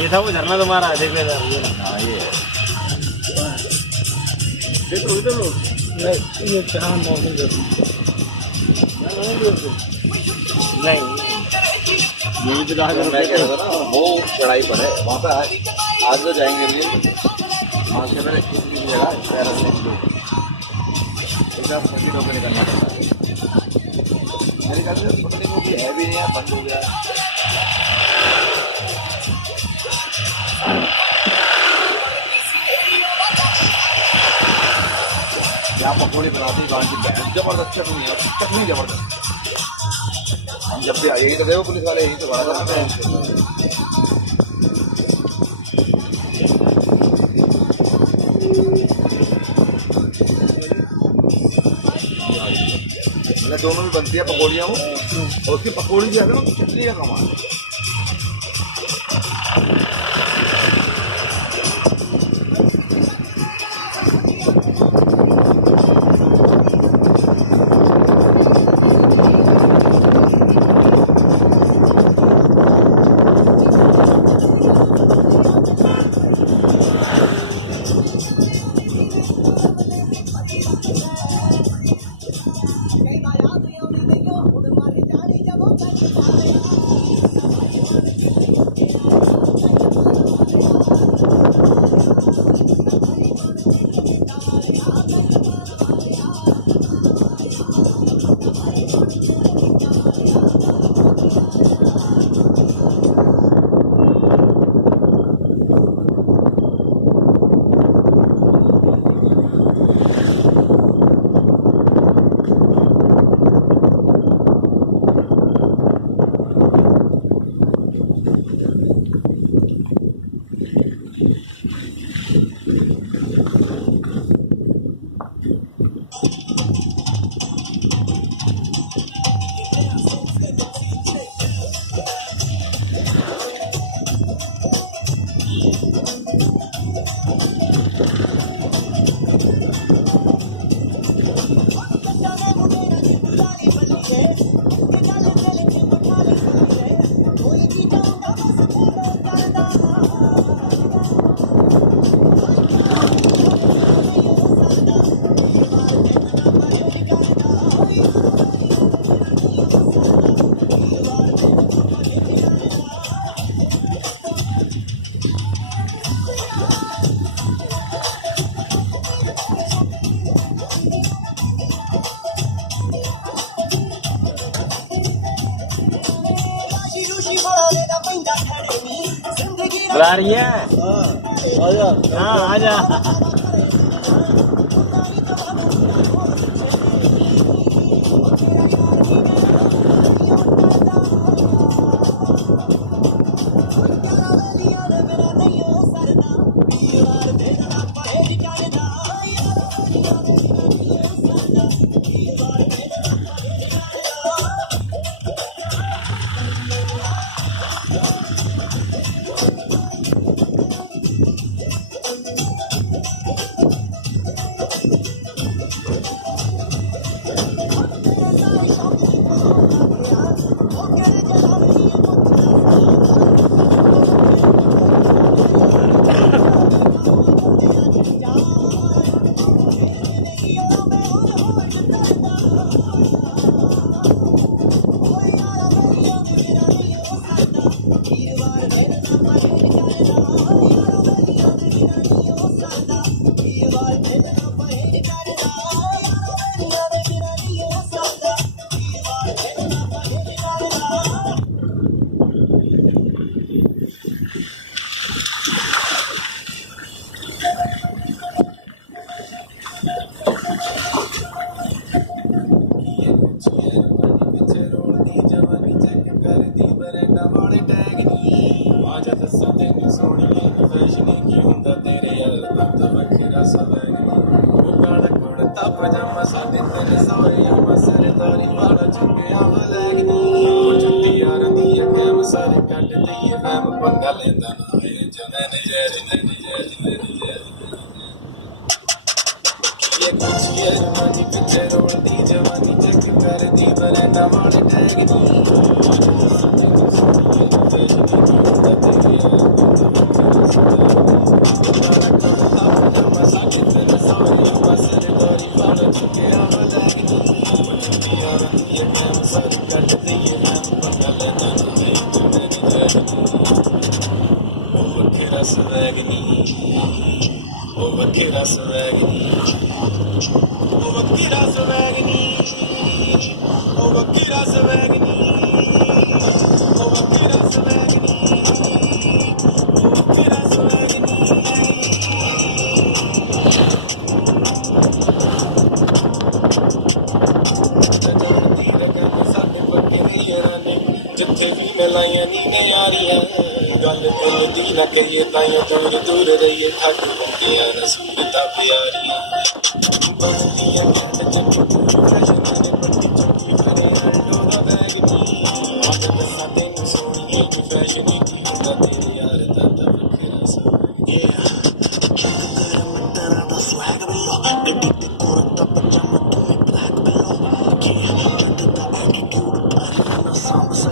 ये था वो झरना तुम्हारा, देख लेना। हाँ ये है। देखो इधर लो, ये कहाँ मौसम नहीं यही तो जाकर मैं कह रहा था ना वो चढ़ाई पर है वहाँ पे। आज तो जाएंगे भी वहाँ से पहले कितनी जगह एकदम सभी लोग निकलना पड़ता है। मेरे ख्याल से पकड़ने को भी है भी नहीं, बंद हो गया। यहाँ पकौड़ी बनाती गांव की बहन जबरदस्त चटनी है, चटनी जबरदस्त। हम जब भी आए यही तो गए पुलिस वाले, यही तो बना जाते हैं। मतलब दोनों भी बनती है पकौड़ियाँ वो, और उसकी पकौड़ी जो है ना चटनी का कमाल है। बुला रही है। हाँ आजा। ਵਾਲਾ ਚੁੱਕਿਆ ਬਲੈਕ ਨੀ ਉਹ ਜੁੱਤੀ ਯਾਰਾਂ ਦੀ ਅਕੈਮ ਸਾਰੇ ਕੱਢ ਲਈਏ ਫੈਮ ਪੰਗਾ ਲੈਂਦਾ ਨਾ ਇਹ ਜਨੇ ਨਜ਼ਰ ਇਹ ਕੁਛ ਯਾਰ ਮਾਨੀ ਪਿੱਛੇ ਰੋਲਦੀ ਜਵਾਨੀ ਚੱਕ ਕਰਦੀ ਬਰੈਂਡਾ ਵਾਲੇ ਟੈਗ ਨੀ Vakira Savagini, oh Vakira Savagini, oh Vakira Savagini, oh Vakira Savagini, oh Vakira Savagini. जिथे भी मिलाइया नी ने यारियां गल दिल दी ना करिए ताइयों दूर दूर रहिए थक बंदियां रसूलता प्यारियां